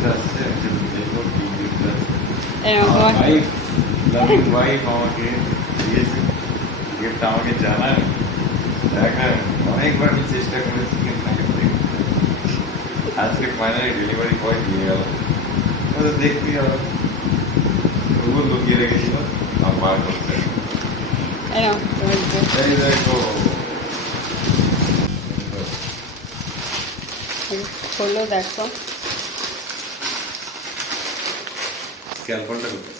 Gift আসছে, দেখবো কি গিফট আসছে। এরকম আমার তোমার ওয়াইফ, লাভিং ওয়াইফ আমাকে দিয়েছে গিফট, আমাকে জানায় দেখায়। অনেকবার আমি চেষ্টা করেছি কিন্তু আগে থেকে। আজকে ফাইনালি ডেলিভারি বয় দিয়ে গেল। ওদের দেখতেই হবে, তবুও লুকিয়ে রেখেছিল, আমার বার করতে। এরকম তোমার gift। এই দেখো, খোলো দেখো। স্ক্যালপনটা কোথায়?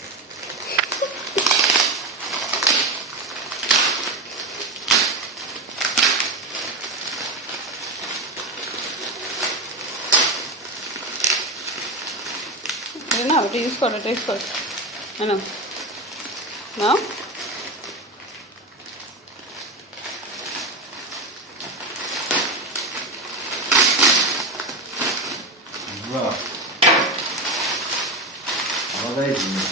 না ওটা ইউজ করো, এটা ইউজ করো। নাও নাও। বাহ, আলাদাই জিনিস।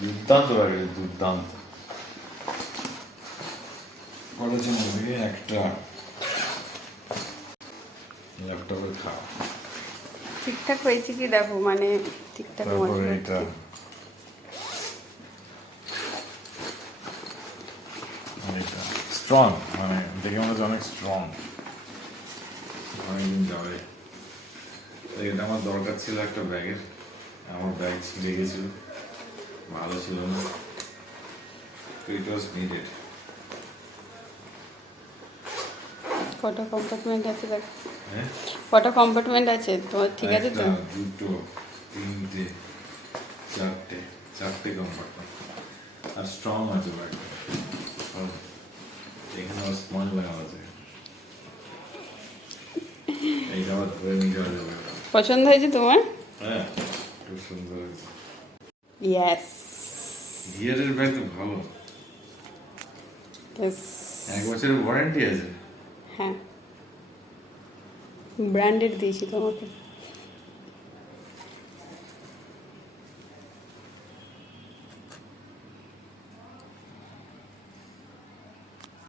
দুর্দান্ত লাগে, দুর্দান্ত করেছে মুভি একটা ল্যাপটপে খাওয়া। ঠিকঠাক হয়েছে কি দেখো, মানে ঠিকঠাক মনে তারপরে হচ্ছে। এটা এটা স্ট্রং, মানে দেখে মনে হচ্ছে অনেক স্ট্রং, অনেকদিন যাবে। তো এটা আমার দরকার ছিল একটা ব্যাগের, আমার ব্যাগ ছিঁড়ে গেছিল, ভালো ছিল না, তো ইট ওয়াজ নিডেড। কটা কম্পার্টমেন্ট আছে দেখো, হ্যাঁ, কটা কম্পার্টমেন্ট আছে তোমার, ঠিক আছে তো? একটা, দুটো, তিনটে, চারটে, চারটে কম্পার্টমেন্ট, আর স্ট্রং আছে ব্যাগটা। এখানে আবার স্পঞ্জ লাগানো আছে, এইটা আবার ধরে নিয়ে যাওয়া যাবে। পছন্দ হয়েছে তোমার? হ্যাঁ, খুব সুন্দর হয়েছে। ইয়েস গিয়ারের ব্যাগ তো ভালো, ইয়েস। 1 বছরের ওয়ারেন্টি আছে। হ্যাঁ, ব্র্যান্ডেড দিয়েছি তোমাকে।